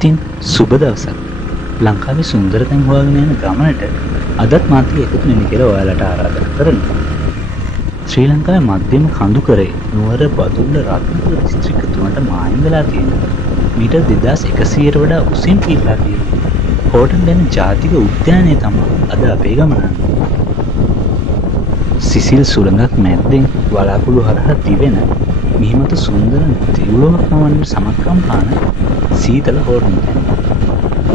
ඉතින් සුබ දවසක්. ලංකාවේ සුන්දර තැන් හොයාගෙන යන ගමනට අදත් මාත් එකතු වෙන්න කියලා ඔයාලට ආරාධනා කරනවා. ශ්‍රී ලංකාවේ මධ්‍යම කඳුකරේ නුවර බදුල්ල රත්නපුර දිස්ත්‍රික්ක තුනට මායිම් වෙලා තියෙනවා. මීටර් 2100ට වඩා උසින් පිහිටලා තියෙනවා. හෝටල් ගැන ජාතික උද්‍යානය තමයි අද අපේ ගමන. සිසිල් සුළඟක් මැද්දෙන් වලාකුළු හරහා දිවෙන මිහිමත සුන්දර තිවුලක් නවන්න සමත්කම් පාන සීතල හෝටල් තැන.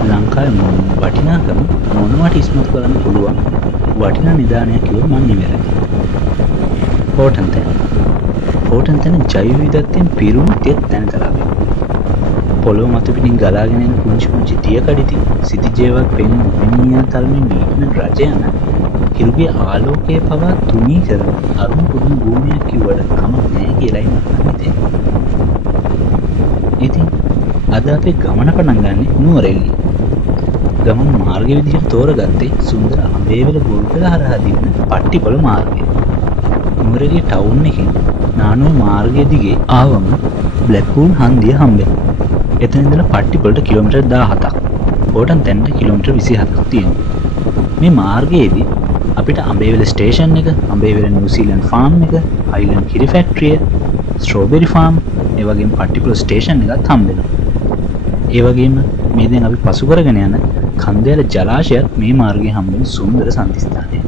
ලංකාවේ වටිනාකම මොනවට ඉස්මතු කරන්න පුළුවන් වටිනා නිදානයක් කිව්ව මං නිවැරදි. හෝටල් තැන. හෝටල් තැන ජෛව විවිධත්වයෙන් පිරුණු තෙත් තැනතරාවේ. පොළොව මත පිටින් ගලාගෙන එන පුංචි පුංචි දිය කඩිති සිටිජේවක් පෙන් මිනියා තල්මින් නිලින රජයන හිරුගේ ආලෝකයේ පවා තුනී කරන අරුණ පුදුම භූමියක් කිව්වට කමක් නෑ කියලායි මම හිතන්නේ. ඉතින් අද අපේ ගමන පටන් ගන්නේ නුවරඑළිය. ගමන් මාර්ගය විදිහට තෝරගත්තේ සුන්දර අඹේවැල ගොවිපළ හරහා දිවෙන පට්ටිපොළ මාර්ගය. නුවරඑළිය ටවුන් එකෙන් නානුව මාර්ගය දිගේ ආවම බ්ලැක්පූල් හන්දිය හම්බෙනවා. එතන ඉඳලා පට්ටිපොළට කිලෝමීටර් 17ක්. හෝටන් තැනට කිලෝමීටර් 27ක් තියෙනවා. මේ මාර්ගයේදී අපිට අඹේවැල ස්ටේෂන් එක, අඹේවැල නිව්සීලන්ඩ් ෆාම් එක, අයිලන්ඩ් කිරි ෆැක්ටරිය, ස්ට්‍රෝබෙරි ෆාම්, ඒ වගේම පට්ටිපොළ ස්ටේෂන් එකත් හම්බෙනවා. ඒ වගේම මේ දැන් අපි පසු කරගෙන යන කන්දේල ජලාශයත් මේ මාර්ගයේ හම්බෙන සුන්දර සම්දිස්ථානයක්.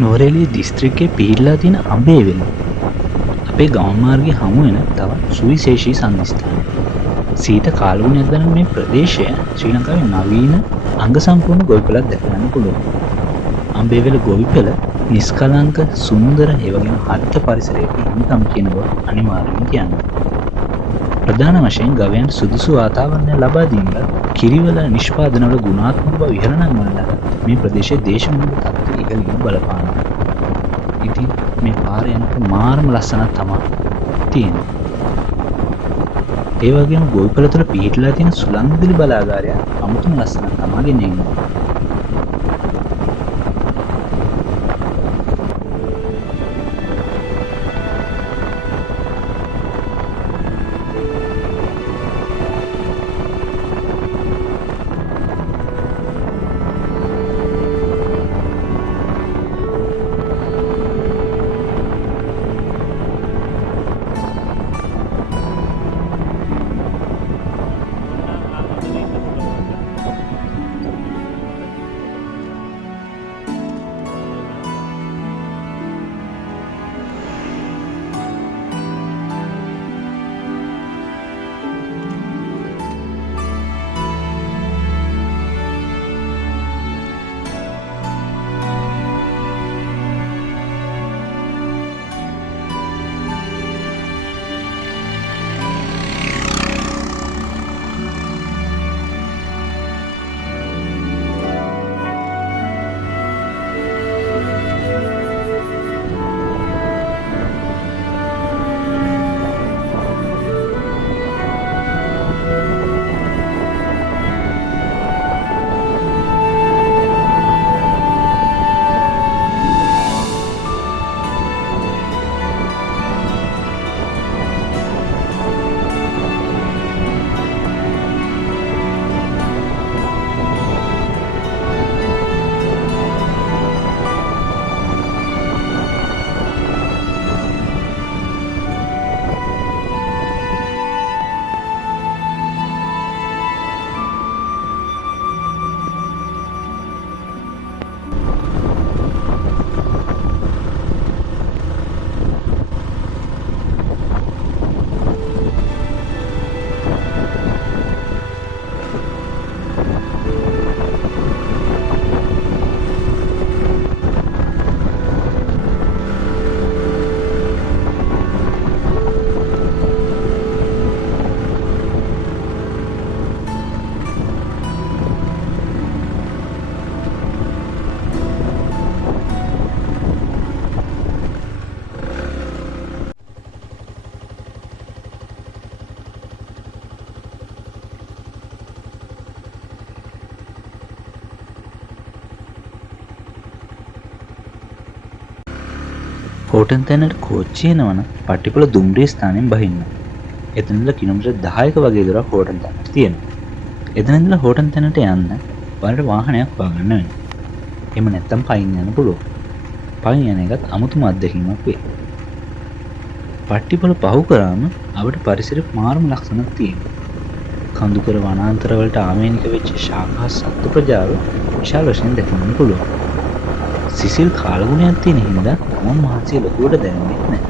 නුවරඑළිය දිස්ත්‍රික්කයේ පිහිටලා තියෙන අඹේවැල අපේ ගමන් මාර්ගයේ හමු වෙන තවත් සුවිශේෂී සම්දිස්ථානයක්. සීට කාලගුණයක් ගණන් මේ ප්‍රදේශය ශ්‍රී ලංකාවේ නවීන අංග සම්පූර්ණ ගොවිපළක් දැක ගන්න පුළුවන්. අඹේවැල ගොවිපළ නිස්කලංක සුන්දර ඒ වගේම හරිත පරිසරයක හිමිකම් කියන බව අනිවාර්යයෙන් කියන්න. ප්‍රධාන වශයෙන් ගවයන් සුදුසු වාතාවරණය ලබා දීමට කිරිවල නිෂ්පාදනවල ගුණාත්මක බව ඉහළනම් වලට මේ ප්‍රදේශයේ දේශගුණික තත්ත්වය ඉහළින් බලපානවා. ඉතින් මේ පාර යනකොට මාරම ලස්සනක් තමයි තියෙන්නේ. ඒ වගේම ගොවිපළ තුළ පිහිටලා තියෙන සුළංවිදුලි බලාගාරය අමුතුම ලස්සනක් තමයි ගෙනෙන්නේ. හෝටන් තැනට කෝච්චිය යනවන පට්ටිපොළ දුම්රිය ස්ථානයෙන් බහින්න. එතනල කිලෝමීටර් 10ක වගේ දුරක් හෝටන් තැනට තියෙනවා. එතනදලා හෝටන් තැනට යන්න වලට වාහනයක් හොයාගන්න වෙනවා. එහෙම නැත්තම් පයින් යන්න පුළුවන්. පයින් යන එකත් අමුතුම අත්දැකීමක් වේ. පට්ටිපොළ පහු කරාම අපිට පරිසරයේ මාරුම ලක්ෂණක් තියෙනවා. කඳුකර වනාන්තරවලට ආවේනික වෙච්ච ශාකහා සත්ත්ව ප්‍රජාව විශාල වශයෙන් දැකගන්න පුළුවන්. සිසිල් කාලගුණයක් තියෙන හින්දා මම මහන්සිය ලොකුවට දැනෙන්නේ නැහැ.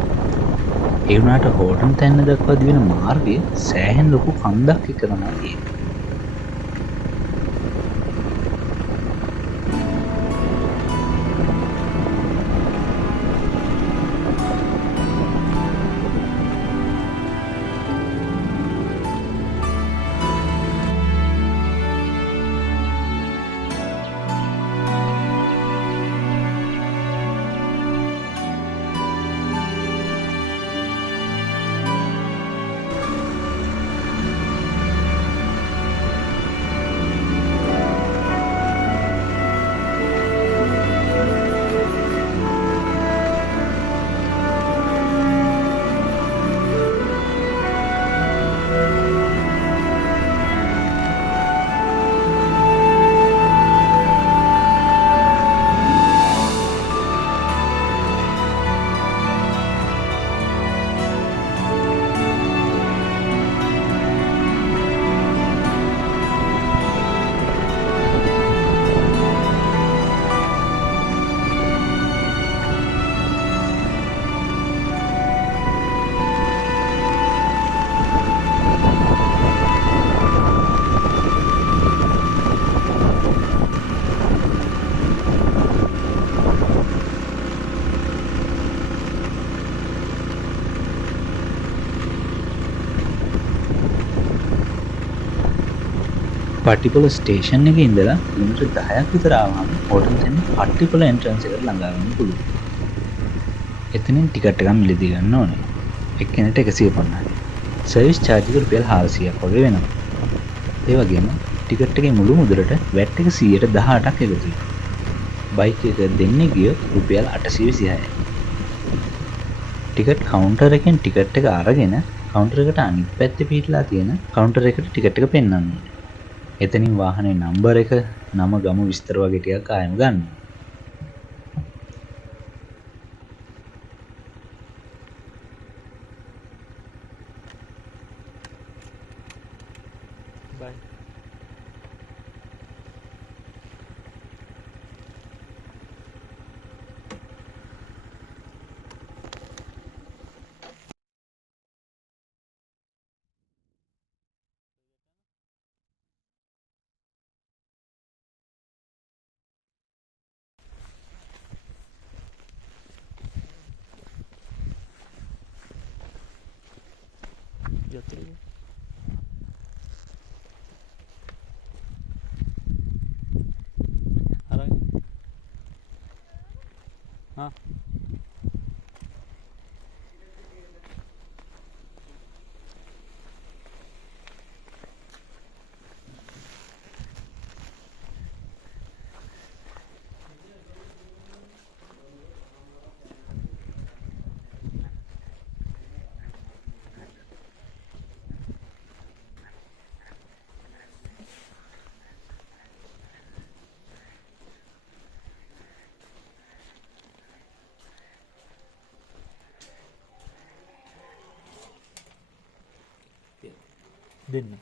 ඒ වුණාට හෝටන් තැන්න දක්වා දිවෙන මාර්ගයේ සෑහෙන ලොකු කන්දක් එක තමයි තියෙන්නේ. පට්ටිපොළ ස්ටේෂන් එකේ ඉඳලා කිලෝමීටර් 10ක් විතර ආවම හෝටල් තැන පට්ටිපොළ එන්ට්‍රන්ස් එකට ළඟා වෙන්න පුළුවන්. එතනින් ටිකට් එකක් මිලදී ගන්න ඕනේ. එක්කෙනෙක්ට 150යි. සර්විස් චාර්ජ් එක රුපියල් 400ක් වගේ වෙනවා. ඒ වගේම ටිකට් එකේ මුළු මුදලට වැට් එක 118ක් එකතු වෙනවා. බයික් එක දෙන්නේ ගියොත් රුපියල් 826යි. ටිකට් කවුන්ටර් එකෙන් ටිකට් එක අරගෙන කවුන්ටර් එකට අනිත් පැත්තේ පිටලා තියෙන කවුන්ටර් එකට ටිකට් එක පෙන්වන්න ඕනේ. එතනින් වාහනේ නම්බර එක නම ගම විස්තර වගේ ටිකක් ආයෙම ගන්න. බයි. Jatuh. Arang. Hah? දෙන්න.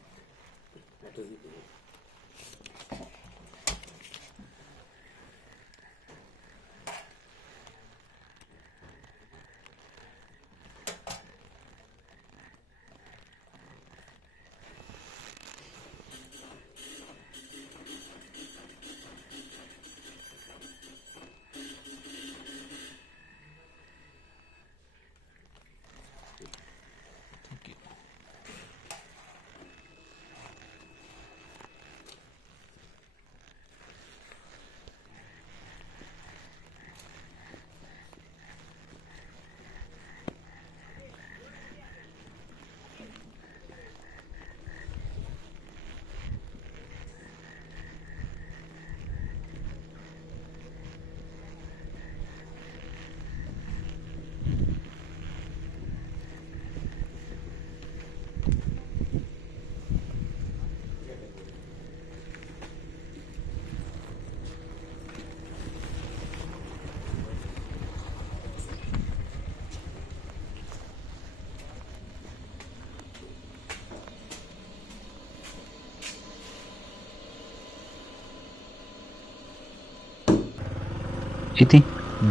ඉතින්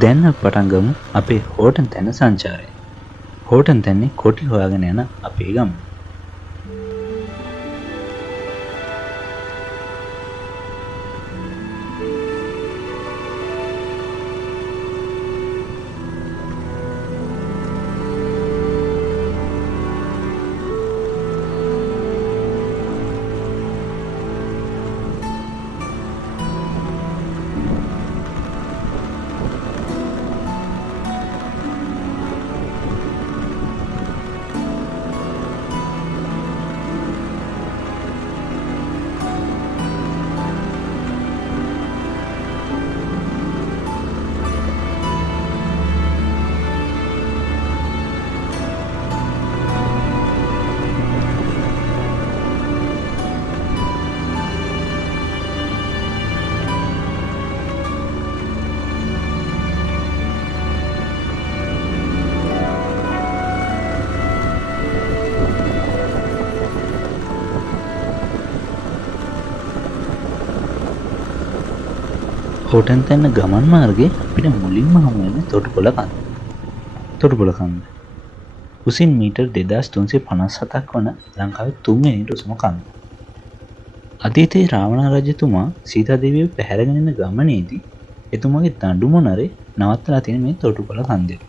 දැන් පටන් ගමු අපේ හෝටන් තැන්න සංචාරය. හෝටන් තැන්නේ කොටි හොයාගෙන යන අපේ ගම. හෝටන් තැන්න ගමන් මාර්ගයේ අපිට මුලින්ම හමු වෙන්නේ තොටුපොළ කන්ද. තොටුපොළ කන්ද උසින් මීටර් 2357ක් වන ලංකාවේ තුන්වෙනි උසම කන්ද. අතීතයේ රාවණ රජතුමා සීතා දේවියව පැහැරගෙන යන ගමනේදී එතුමාගේ දඬු මොනරේ නවත්තලා තියෙන මේ තොටුපොළ කන්දේ.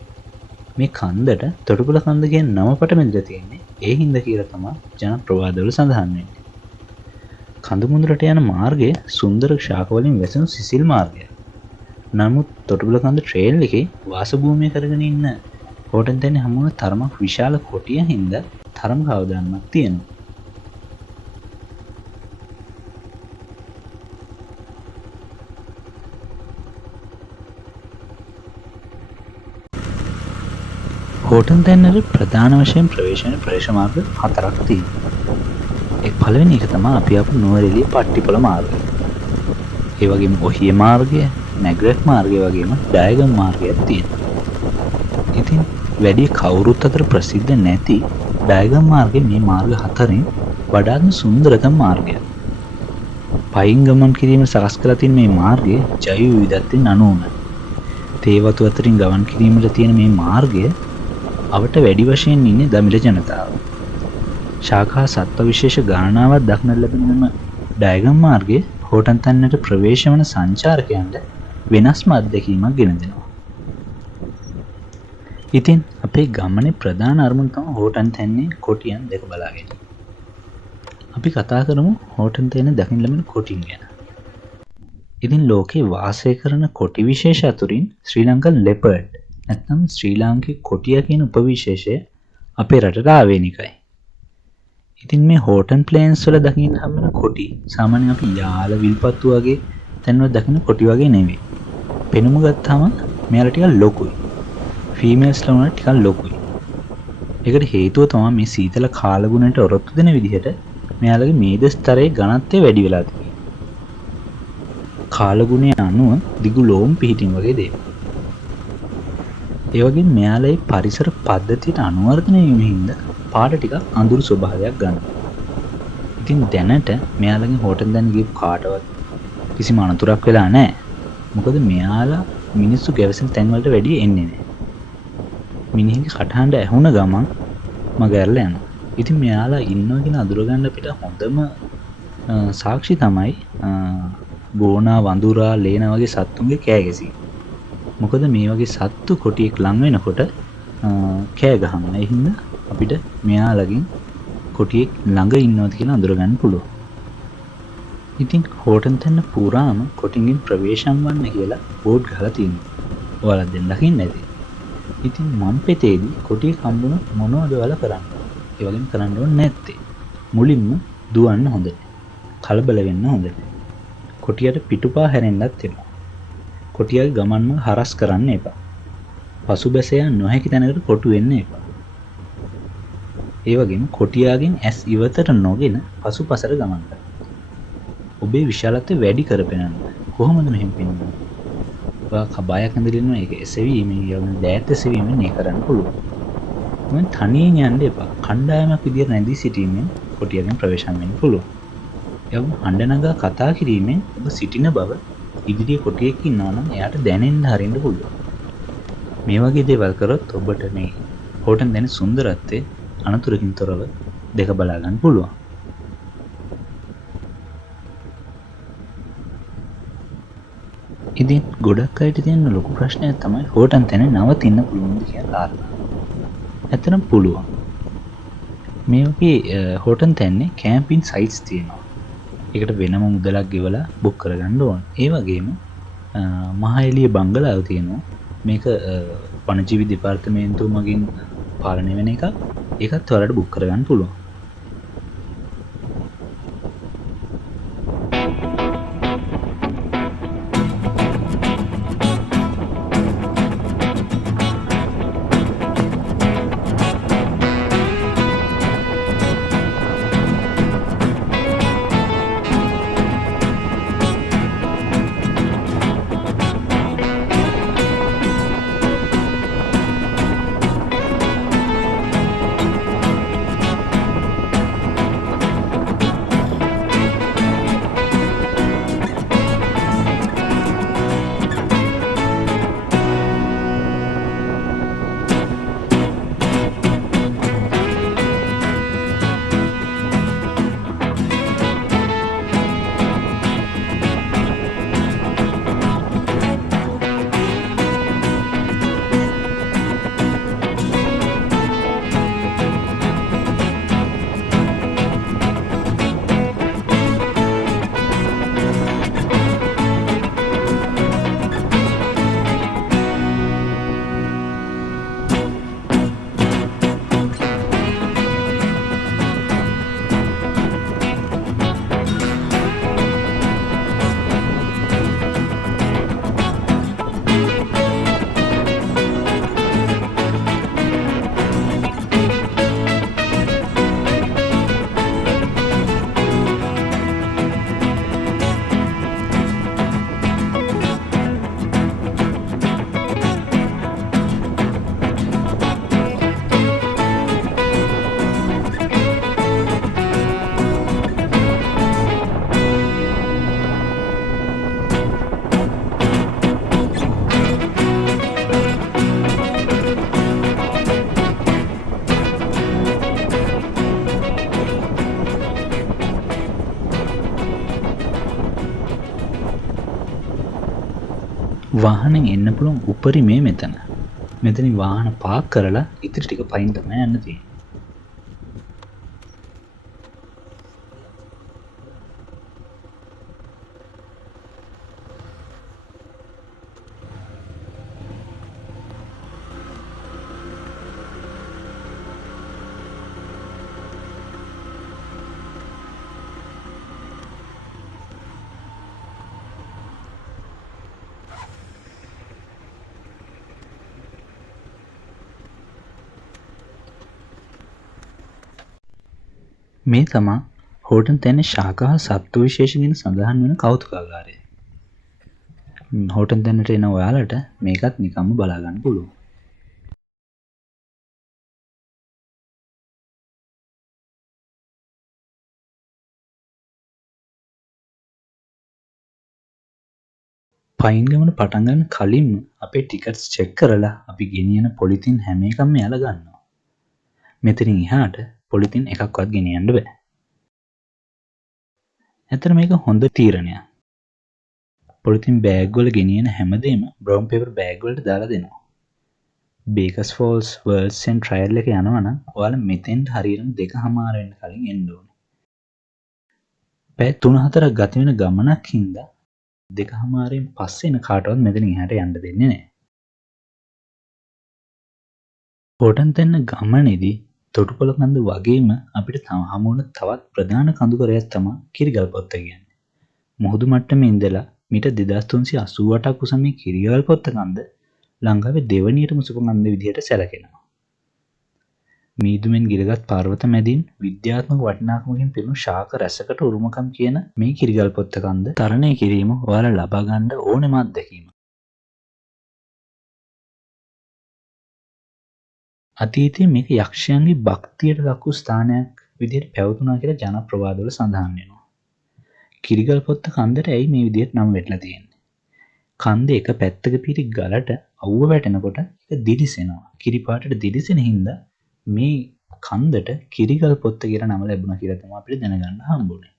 මේ කන්දට තොටුපොළ කන්ද කියන නම පටමැදිලා තියෙන්නේ ඒ හින්දා කියලා තමයි ජන ප්‍රවාදවල සඳහන් වෙන්නේ. කඳුමුදුරට යන මාර්ගය සුන්දර ශාක වලින් වැසුණු සිසිල් මාර්ගයක්. නමුත් තොටුපොළ කන්ද ට්‍රේල් එකේ වාසභූමිය කරගෙන ඉන්න හෝටන් තැන්නේ හමුවන තරමක් විශාල කොටිය හින්දා තරම කවදානක් තියෙනවා. හෝටන් තැන්නට ප්‍රධාන වශයෙන් ප්‍රවේශ මාර්ග 4ක් තියෙනවා. පළවෙනි එක තමයි අපි ආපු නුවරඑළිය පට්ටිපොළ මාර්ගය. ඒ වගේම ඔහිය මාර්ගය, නැග්‍රැක් මාර්ගය වගේම ඩයගම් මාර්ගයක් තියෙනවා. ඉතින් වැඩි කවුරුත් අතර ප්‍රසිද්ධ නැති ඩයගම් මාර්ගය මේ මාර්ග හතරෙන් වඩාත්ම සුන්දරතම මාර්ගයක්. පයින් ගමන් කිරීම සකස් කරලා තියෙන මේ මාර්ගය ජෛව විවිධත්වයෙන් අනූන. තේ වතු අතරින් ගමන් කිරීමට තියෙන මේ මාර්ගය අවට වැඩි වශයෙන් ඉන්නේ දමිළ ජනතාව. ශාඛා සත්ව විශේෂ ගණනාවක් දක්නට ලැබෙන මෙම ඩයගම් මාර්ගයේ හෝටන් තැන්නට ප්‍රවේශ වන සංචාරකයන්ට වෙනස්ම අත්දැකීමක් ගෙන දෙනවා. ඉතින් අපේ ගමනේ ප්‍රධාන අරමුණ තමයි හෝටන් තැන්නේ කොටියන් දෙක බලා ගැනීම. අපි කතා කරමු හෝටන් තැන්නේ දකින්න ලැබෙන කොටින් ගැන. ඉතින් ලෝකේ වාසය කරන කොටි විශේෂ අතුරින් ශ්‍රී ලංකන් ලෙපර්ඩ් නැත්නම් ශ්‍රී ලාංකික කොටියා කියන උපවිශේෂය අපේ රටට ආවේනිකයි. ඉතින් මේ හෝටන් ප්ලේන්ස් වල දකින්න හම්බෙන කොටි සාමාන්‍යයෙන් අපි යාල විල්පත්තු වගේ තැන්වල දකින්න කොටි වගේ නෙවෙයි. පෙනුම ගත්තාම මෙයාලා ටිකක් ලොකුයි. ෆීමේල්ස්ලා වුණා ටිකක් ලොකුයි. ඒකට හේතුව තමයි මේ සීතල කාලගුණයට ඔරොත්තු දෙන විදිහට මෙයාලගේ මේද ස්තරයේ ඝනත්වය වැඩි වෙලා තියෙන්නේ. කාලගුණය අනුව දිගු ලෝම් පිහිටින් වගේ දේවල්. ඒ වගේම මෙයාලේ පරිසර පද්ධතියට අනුවර්තනය වීම හින්දා පාට ටිකක් අඳුරු ස්වභාවයක් ගන්නවා. ඉතින් දැනට මෙයාලගේ හෝටන් දැන් ගිහපු කාටවත් කිසිම අනතුරක් වෙලා නැහැ. මොකද මෙයාලා මිනිස්සු ගැවසෙන තැන් වලට වැඩිය එන්නේ නැහැ. මිනිහගේ කටහඬ ඇහුණ ගමන් මග ඇරලා යනවා. ඉතින් මෙයාලා ඉන්නවා කියන අඳුරගන්න අපිට හොඳම සාක්ෂි තමයි ගෝනා වඳුරා ලේන වගේ සත්තුන්ගේ කෑ ගැසීම. මොකද මේ වගේ සත්තු කොටියෙක් ලං වෙනකොට කෑ ගහනවා. ඒ හින්දා අපිට මෙයාලගෙන් කොටියෙක් ළඟ ඉන්නවද කියලා අඳුරගන්න පුළුවන්. ඉතින් හෝටන් තැන්න පුරාම කොටින්ගෙන් ප්‍රවේශම් වන්න කියලා බෝඩ් ගහලා තියෙනවා. ඔයාලා දැන් දකින්න ඇති. ඉතින් මම් පෙතේදී කොටියෙක් හම්බුනොත් මොනවද ඔයාලා කරන්නේ? ඒ වගේම කරන්න ඕනේ නැත්තේ. මුලින්ම දුවන්න හොඳ නැහැ. කලබල වෙන්න හොඳ නැහැ. කොටියට පිටුපා හැරෙන්නත් එපා. කොටියගේ ගමන්ම හරස් කරන්න එපා. පසුබැස යන්න නොහැකි තැනකට කොටු වෙන්න එපා. ඒ වගේම කොටියාගෙන් ඇස් ඉවතට නොගෙන පසුපසට ගමන් කරන්න. ඔබේ විශාලත්වය වැඩි කරපෙනන්න. කොහොමද මෙහෙම පෙන්වන්නේ? ඔයා කබායක් ඇඳලා ඉන්නවා ඒක එසවීමෙන් යන දෑත් එසවීමෙන් ඒ කරන්න පුළුවන්. මම තනියෙන් යන්න එපා. කණ්ඩායමක් විදියට නැඳී සිටීමෙන් කොටියාගෙන් ප්‍රවේශම් වෙන්න පුළුවන්. ඒ වගේම හඬ නගා කතා කිරීමෙන් ඔබ සිටින බව ඉදිරියේ කොටියෙක් ඉන්නවා නම් එයාට දැනෙන්න හරින්න පුළුවන්. මේ වගේ දේවල් කරොත් ඔබට මේ හෝටන් දැන සුන්දරත්වය අනතුරකින් තොරව දෙක බලා ගන්න පුළුවන්. ඉතින් ගොඩක් අයට තියෙන ලොකු ප්‍රශ්නයක් තමයි හෝටන් තැන නවතින්න පුළුවන්ද කියන කාරණා. ඇත්තටම පුළුවන්. මේ වගේ හෝටන් තැන්නේ කැම්පින් සයිට්ස් තියෙනවා. ඒකට වෙනම මුදලක් ගෙවලා බුක් කරගන්න ඕන. ඒ වගේම මහා එළිය බංගලාව තියෙනවා. මේක වනජීවි දෙපාර්තමේන්තුව මගින් පාලනය වෙන එකක්. ඒකත් ඔයාලට බුක් කරගන්න පුළුවන්. වාහනෙන් එන්න පුළුවන් උපරිමේ මෙතන. මෙතනින් වාහන පාක් කරලා ඉතිරි ටික පයින් තමයි යන්න තියෙන්නේ. මේ තමා හෝටන් තැන්නේ ශාකා සත්තු විශේෂ ගැන සඳහන් වෙන කෞතුකාගාරය. හෝටන් තැන්නට එන ඔයාලට මේකත් නිකම්ම බලාගන්න පුළුවන්. පයින් ගමන පටන් ගන්න කලින්ම අපේ ටිකට්ස් චෙක් කරලා අපි ගෙනියන පොලිතින් හැම එකක්ම යාලා ගන්නවා. මෙතනින් එහාට පොලිතින් එකක්වත් ගෙනියන්න බෑ. ඇත්තට මේක හොඳ තීරණයක්. පොලිතින් බෑග් වල ගෙනියන හැමදේම බ්‍රවුන් පේපර් බෑග් වලට දාලා දෙනවා. බේකර්ස් ෆෝල්ස් වර්ල්ඩ්ස් ඇන්ඩ් ට්‍රයල් එක යනවා නම් ඔයාලා මෙතෙන්ට හරියටම 2:00 වෙන්න කලින් එන්න ඕනේ. පැය 3-4ක් ගත වෙන ගමනක් හින්දා 2:00 පස්සේ එන කාටවත් මෙතනින් එහාට යන්න දෙන්නේ නැහැ. හෝටන් තැන්න ගමනේදී තොටුපොළ කන්ද වගේම අපිට හමු වුණ තවත් ප්‍රධාන කඳුකරයක් තමයි කිරිගල් පොත්ත කියන්නේ. මුහුදු මට්ටමේ ඉඳලා මීටර් 2388ක් උස මේ කිරිගල් පොත්ත කන්ද ලංකාවේ දෙවැනියටම උසම කන්ද විදිහට සැලකෙනවා. මීදුමෙන් ගිරගත් පර්වත මැදින් විද්‍යාත්මක වටිනාකමකින් පිරුණු ශාක රැසකට උරුමකම් කියන මේ කිරිගල් පොත්ත කන්ද තරණය කිරීම ඔයාලා ලබා ගන්න ඕනෙම අත්දැකීමක්. අතීතයේ මේක යක්ෂයන්ගේ භක්තියට ලක්වූ ස්ථානයක් විදිහට පැවතුනා කියලා ජන ප්‍රවාදවල සඳහන් වෙනවා. කිරිගල් පොත්ත කන්දට ඇයි මේ විදිහට නම් වෙట్లా තියෙන්නේ? කන්දේ එක පැත්තක පිරි ගලට අවුව වැටෙනකොට ඒක දිලිසෙනවා. කිරි පාටට දිලිසෙන හින්දා මේ කන්දට කිරිගල් පොත්ත කියලා නම ලැබුණා කියලා තමයි අපිට දැනගන්න හම්බුනේ.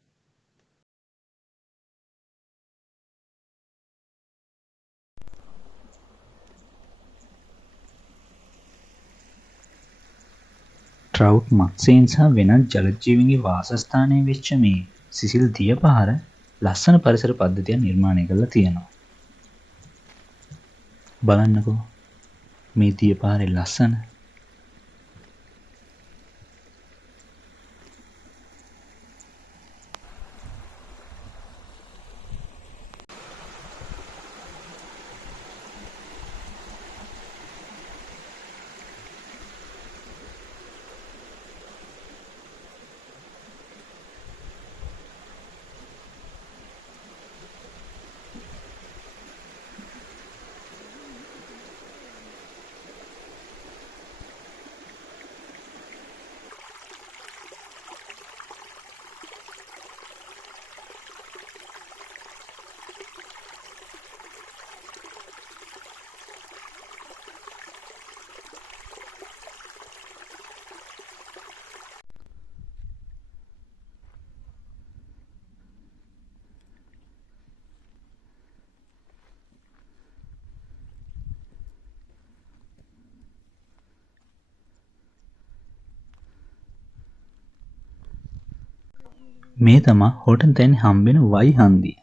ට්‍රවුට් මත්ස්‍යයන් සහ වෙනත් ජලජීවීන්ගේ වාසස්ථානය වෙච්ච මේ සිසිල් දිය පහර ලස්සන පරිසර පද්ධතියක් නිර්මාණය කරලා තියෙනවා. බලන්නකෝ මේ දිය පහරේ ලස්සන. මේ තමා හෝටන් තැන් හම්බෙන වයි හන්දිය.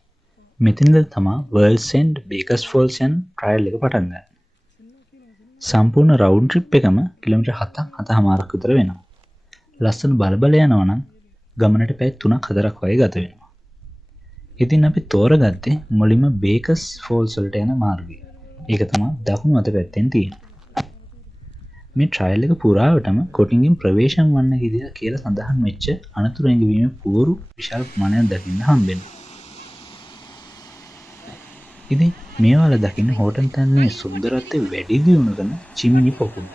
මෙතනද තමා වර්ල්ඩ්ස් එන්ඩ් බේකර්ස් ෆෝල්ස් යන ට්‍රයල් එක පටන් ගන්න. සම්පූර්ණ රවුන්ඩ් ට්‍රිප් එකම කිලෝමීටර් 7.5ක් විතර වෙනවා. ලස්සන බල යනවා නම් ගමනට පැය 3-4ක් වගේ ගත වෙනවා. ඉතින් අපි තෝරගත්තේ මුලින්ම බේකර්ස් ෆෝල්ස් වලට යන මාර්ගය. ඒක තමයි දකුණු අත පැත්තෙන් තියෙන්නේ. මේ ට්‍රයල් එක පුරාවටම කොටින්ගෙන් ප්‍රවේශම් වන්න කියලා සඳහන් වෙච්ච අනතුරු ඇඟවීමේ පුවරු විශාල ප්‍රමාණයක් දකින්න හම්බෙනවා. ඉතින් මේවල දකින්න හෝටන් තැන්නේ සුන්දරත්වය වැඩි දියුණු කරන චිමිනි පොකුණ.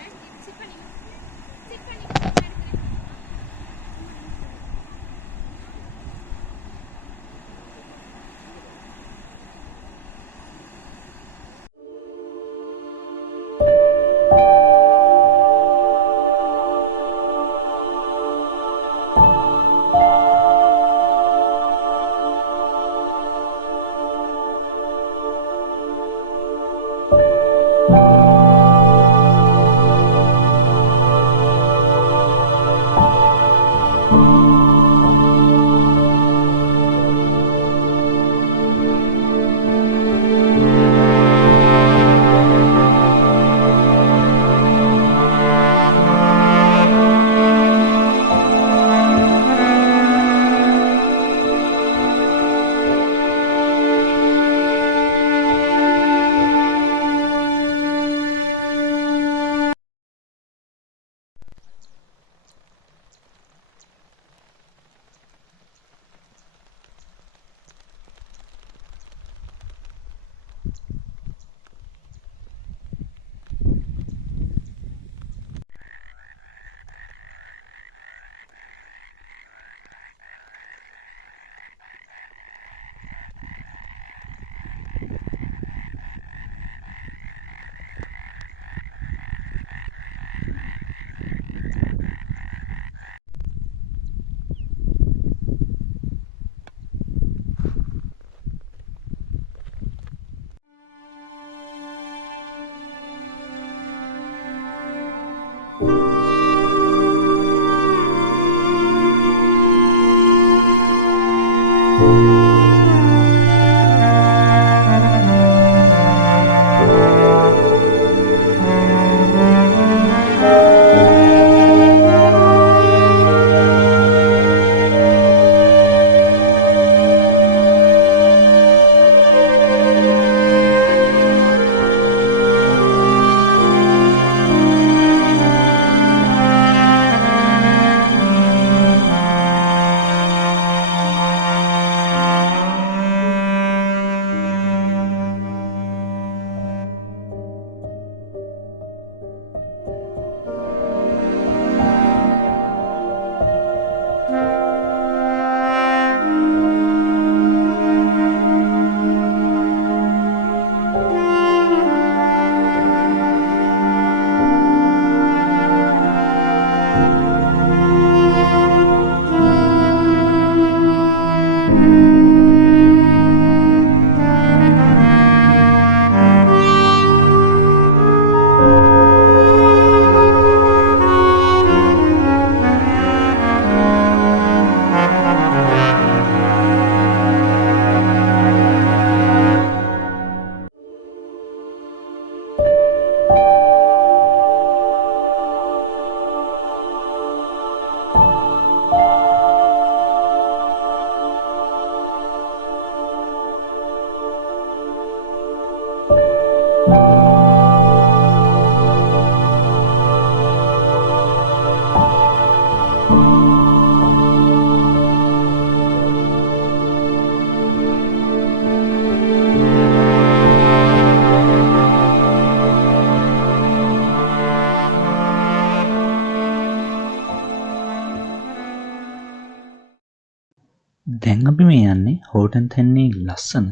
අපි මේ යන්නේ හෝටන් තැන්නේ ලස්සන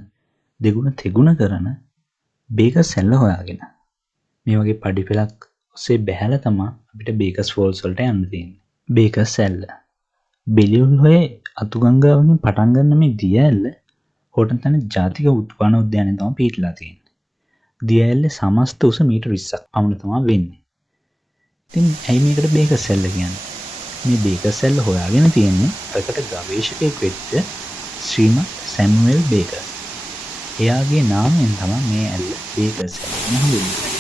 දෙගුණ තෙගුණ කරන බේකස් සැල්ල හොයාගෙන. මේ වගේ පඩි පෙළක් ඔස්සේ බැහැලා තමා අපිට බේකස් ෆෝල්ස් වලට යන්න තියෙන්නේ. බේකස් සැල්ල. බෙලියුල් හොයේ අතුගංගාවකින් පටන් ගන්න මේ දිය ඇල්ල හෝටන් තැන ජාතික උද්‍යාන උද්‍යානයේ තමයි පිහිටලා තියෙන්නේ. දිය ඇල්ලේ සමස්ත උස මීටර් 20ක් පමණ තමයි වෙන්නේ. ඉතින් ඇයි මේකට බේකස් සැල්ල කියන්නේ? මේ බේකස් සැල්ල හොයාගෙන තියෙන්නේ ප්‍රකට ගවේෂකයෙක් වෙච්ච ශ්‍රීමත් සැමුවෙල් බේකර්. එයාගේ නාමයෙන් තමයි මේ ඇල්ල බේකස් සැල්ල හඳුන්වන්නේ.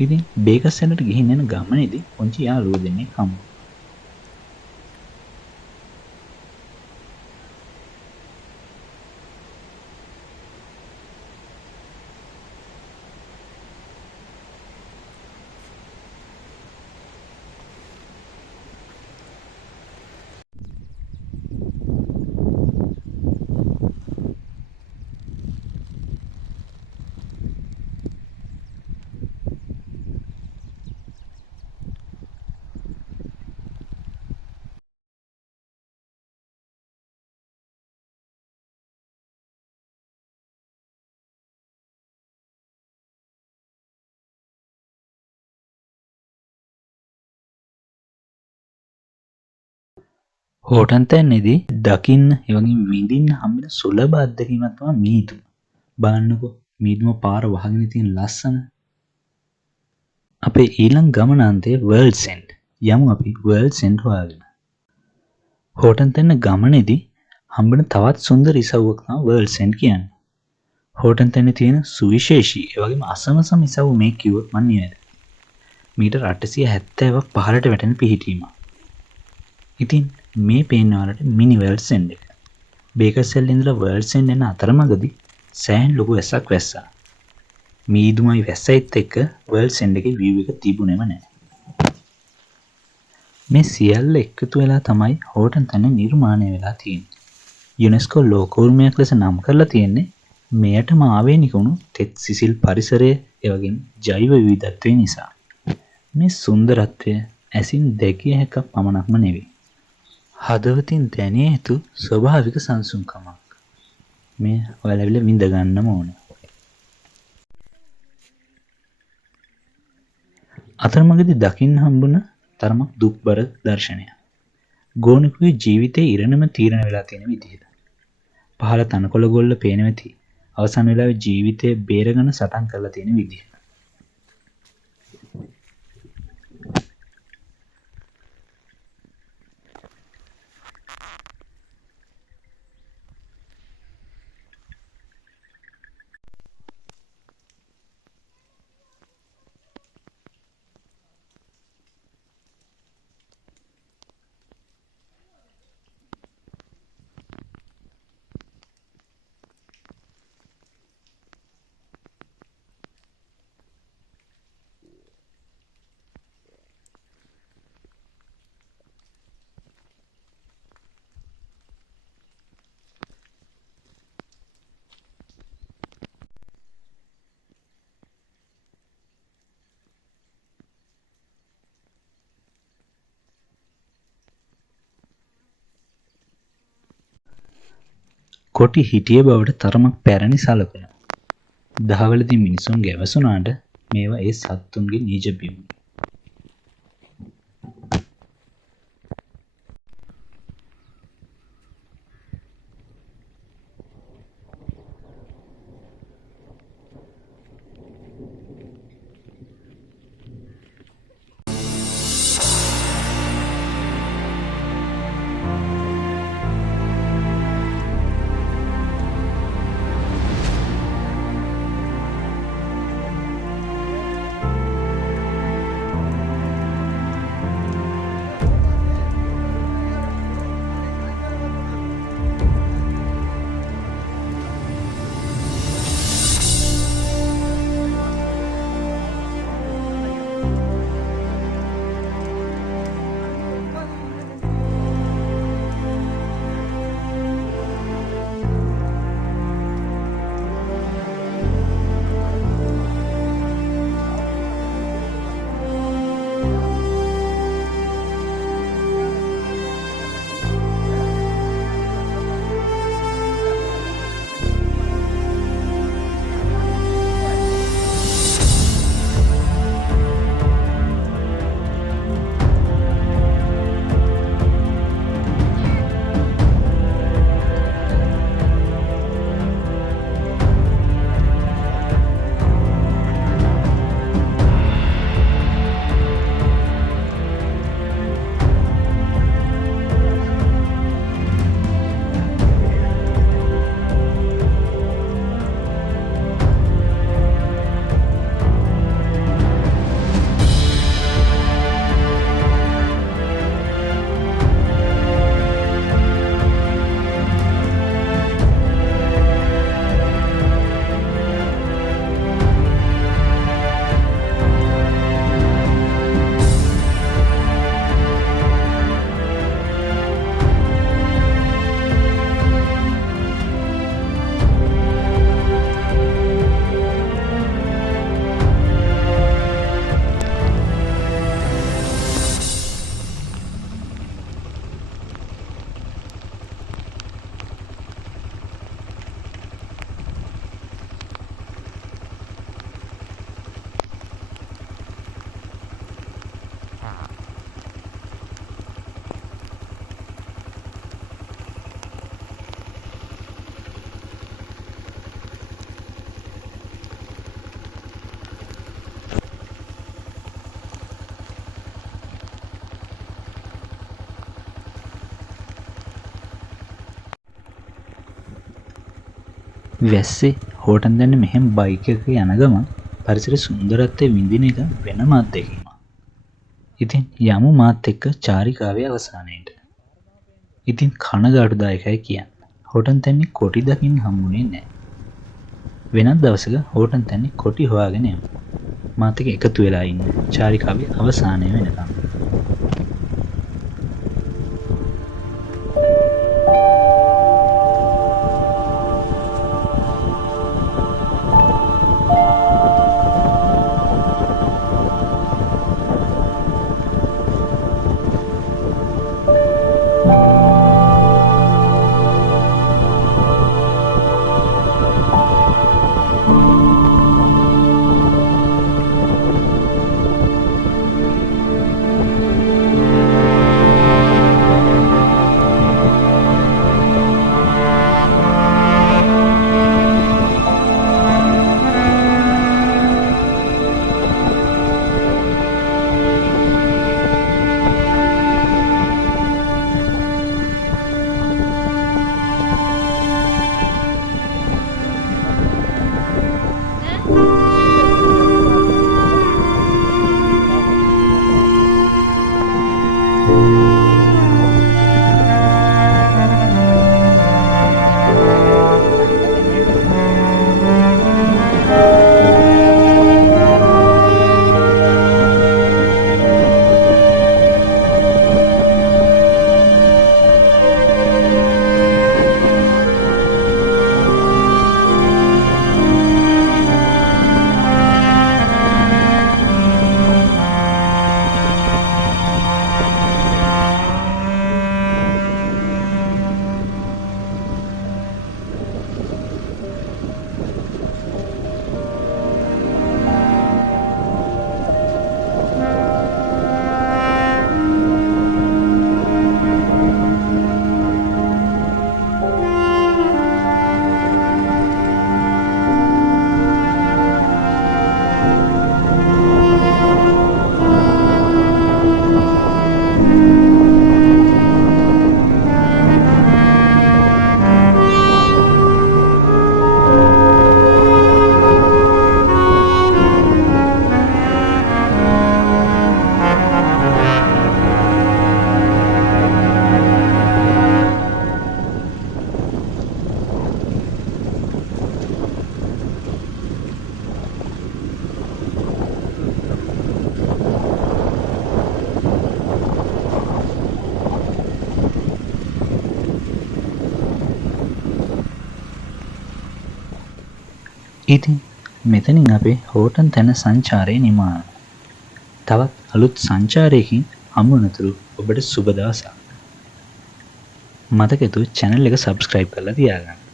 ඉතින් බේකස් සැල්ලට ගිහින් යන ගමනේදී පුංචි යාළුවෝ දෙන්නෙක් හමු. හෝටන් තැන්නේදී දකින්න එවගේ විඳින්න හම්බෙන සුලභ අත්දැකීමක් තමයි මීදුම. බලන්නකෝ මීදුම පාර වහගෙන තියෙන ලස්සන. අපේ ඊළඟ ගමනාන්තය වර්ල්ඩ්ස් එන්ඩ්. යමු අපි වර්ල්ඩ්ස් එන්ඩ් හොයාගෙන. හෝටන් තැන්න ගමනේදී හම්බෙන තවත් සුන්දර ඉසව්වක් තමයි වර්ල්ඩ්ස් එන්ඩ් කියන්නේ. හෝටන් තැන්නේ තියෙන සුවිශේෂී ඒ වගේම අසමසම ඉසව් මේ කිව්වොත් මන් නියද. මීටර් 870ක් පහළට වැටෙන පිහිටීමක්. ඉතින් මේ පේනවාලට මිනි වර්ල්ඩ්ස් එන්ඩ් එක. බේකර්ස් සෙල් ඉඳලා වර්ල්ඩ්ස් එන්ඩ් යන අතරමඟදී සෑහෙන ලොකු වැස්සක් වැස්සා. මීදුමයි වැස්සයිත් එක්ක වර්ල්ඩ්ස් එන්ඩ් එකේ view එක තිබුණේම නැහැ. මේ සියල්ල එකතු වෙලා තමයි හෝටන් තැන්න නිර්මාණය වෙලා තියෙන්නේ. යුනෙස්කෝ ලෝක උරුමයක් ලෙස නම් කරලා තියෙන්නේ මෙයටම ආවේනික වුණු තෙත් සිසිල් පරිසරය ඒ වගේම ජෛව විවිධත්වය නිසා. මේ සුන්දරත්වය ඇසින් දැකිය හැක පමණක්ම නෙවෙයි. හදවතින් දැනිය යුතු ස්වභාවික සංසුන්කමක්. මේ ඔයාලා විඳ ගන්නම ඕනේ. අතරමඟදී දකින්න හම්බුන තරමක් දුක්බර දර්ශනයක්. ගෝනිකුගේ ජීවිතේ ඉරණම තීරණ වෙලා තියෙන විදිහට. පහළ තනකොළ ගොල්ල පේන වෙති. අවසන් වෙලාවේ ජීවිතේ බේරගෙන සටන් කරලා තියෙන විදිහ. කොටි හිටිය බවට තරමක් පැරණි සලකුණ. දහවලදී මිනිසුන් ගැවසුනාට මේවා ඒ සත්තුන්ගේ නීජ බිම්. වැස්සේ හෝටන් දැන්න මෙහෙම බයික එක යන ගමන් පරිසර සුන්දරත්වය විඳින එක වෙනම අත්දැකීමක්. ඉතින් යමු මාත් එක්ක චාරිකාවේ අවසානයට. ඉතින් කනගාටුදායකයි කියන්න. හෝටන් තැන්නේ කොටි දකින්න හම්බුනේ නැහැ. වෙනත් දවසක හෝටන් තැන්නේ කොටි හොයාගෙන යමු. මාත් එක්ක එකතු වෙලා ඉන්න චාරිකාවේ අවසානය වෙනකම්. ඉතින් මෙතනින් අපේ හෝටන් තැන සංචාරය නිමාන. තවත් අලුත් සංචාරයකින් හමුවනතුරු ඔබට සුබ දවසක්. මතක ඇතුව channel එක subscribe කරලා තියාගන්න.